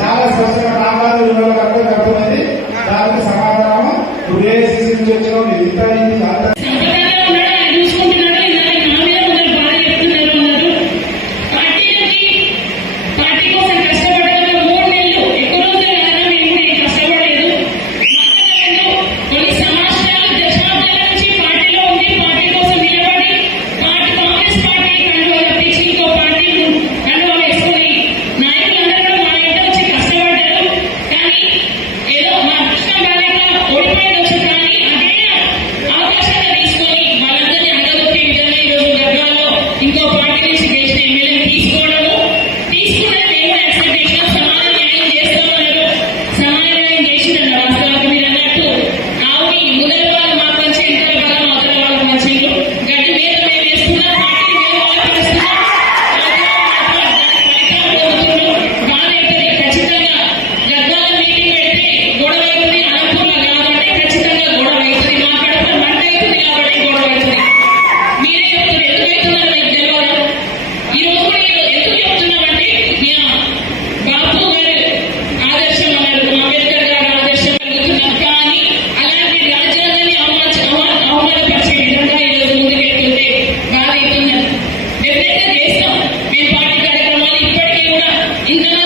చాలా You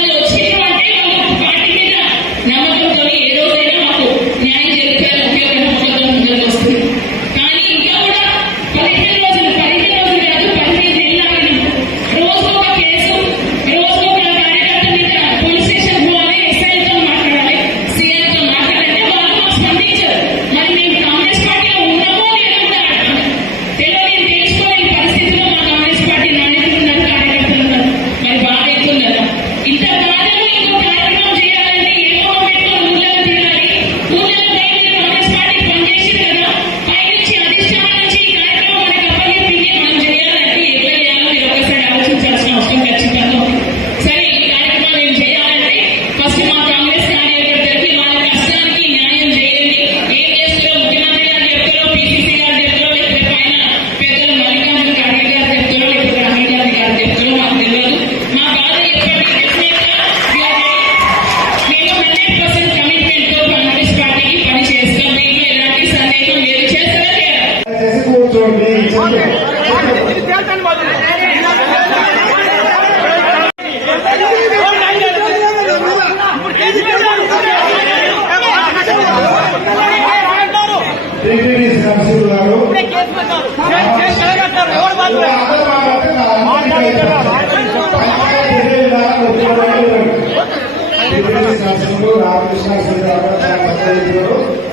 నర్సులు రామకృష్ణ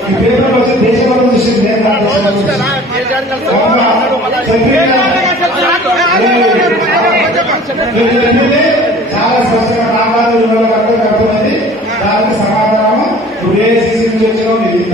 ఈ పేపర్ వచ్చి దేశంలో చూసింది దానికి సమాధానం. ఇప్పుడు ఏ సీసీ ఇంత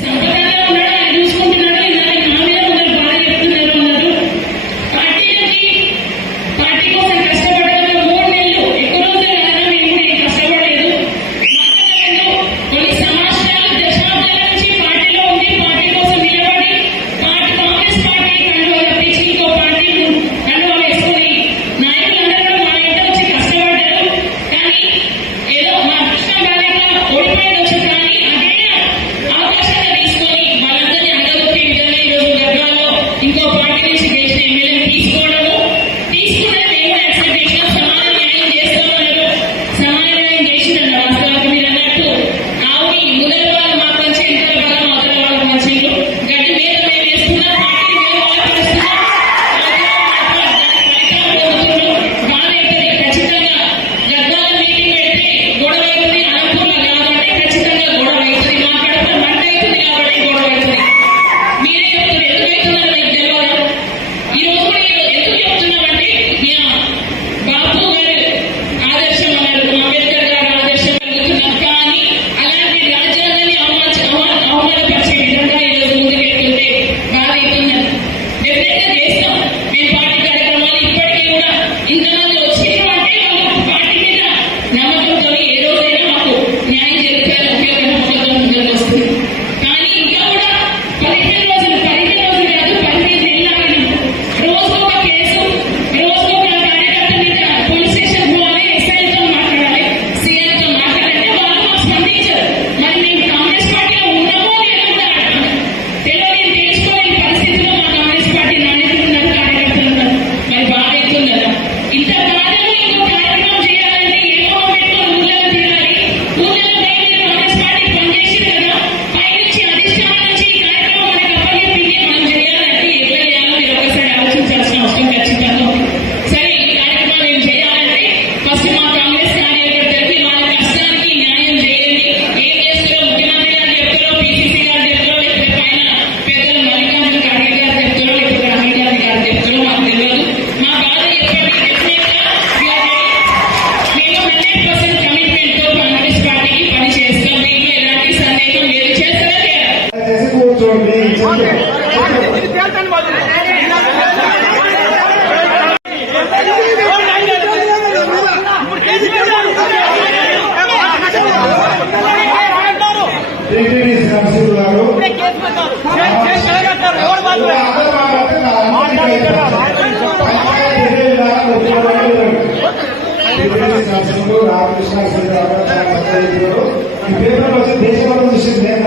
రామకృష్ణ ఈ పేపర్ వచ్చి దేశంలో చూసింది నేను